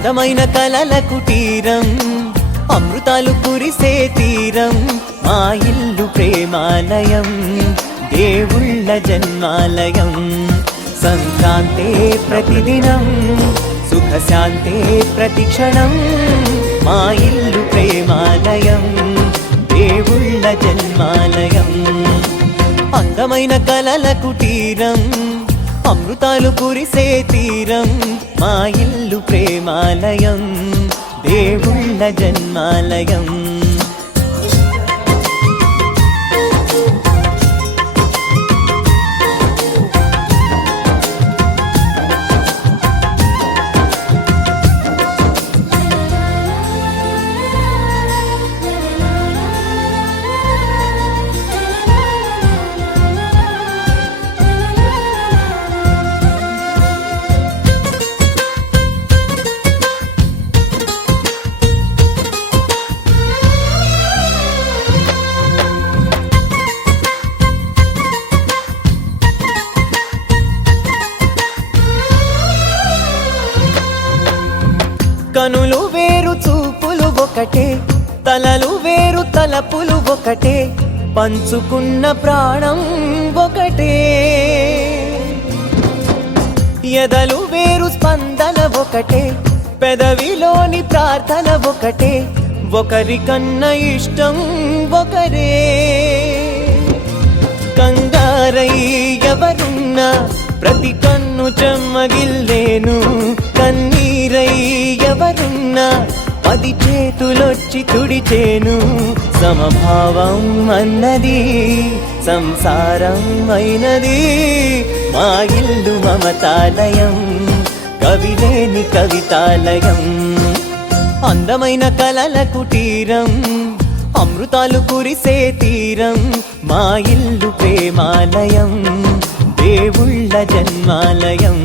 అందమైన కలల కుటీరం, అమృతాలు కురిసే తీరం, మా ఇల్లు ప్రేమాలయం, దేవుళ్ళ జన్మాలయం. సంక్రాంతే ప్రతిదినం, సుఖశాంతే ప్రతిక్షణం, మా ఇల్లు ప్రేమాలయం, దేవుళ్ళ జన్మాలయం. అందమైన కలల కుటీరం, అమృతాలు కురిసే తీరం, మా ఇల్లు ప్రేమాలయం, దేవుళ్ళ జన్మాలయం. కనులు వేరు చూపులు ఒకటే, తలలు వేరు తలపులు ఒకటే, పంచుకున్న ప్రాణం ఒకటే. ఎదలు వేరు స్పందన ఒకటే, పెదవిలోని ప్రార్థన ఒకటే, ఒకరికన్నా ఇష్టం ఒకరే. కంగారై ఎవరున్నా ప్రతి కన్ను చెమ్మగిల్లేను, కన్నీరై ఎవరున్నా 10 చేతులొచ్చి తుడిచేను. సమభావం అన్నది సంసారం అయినది, మా ఇల్లు మమతాలయం, కవిలేని కవితాలయం. అందమైన కలల కుటీరం, అమృతాలు కురిసే తీరం, మా ఇల్లు ప్రేమాలయం, దేవుళ్ళ జన్మాలయం.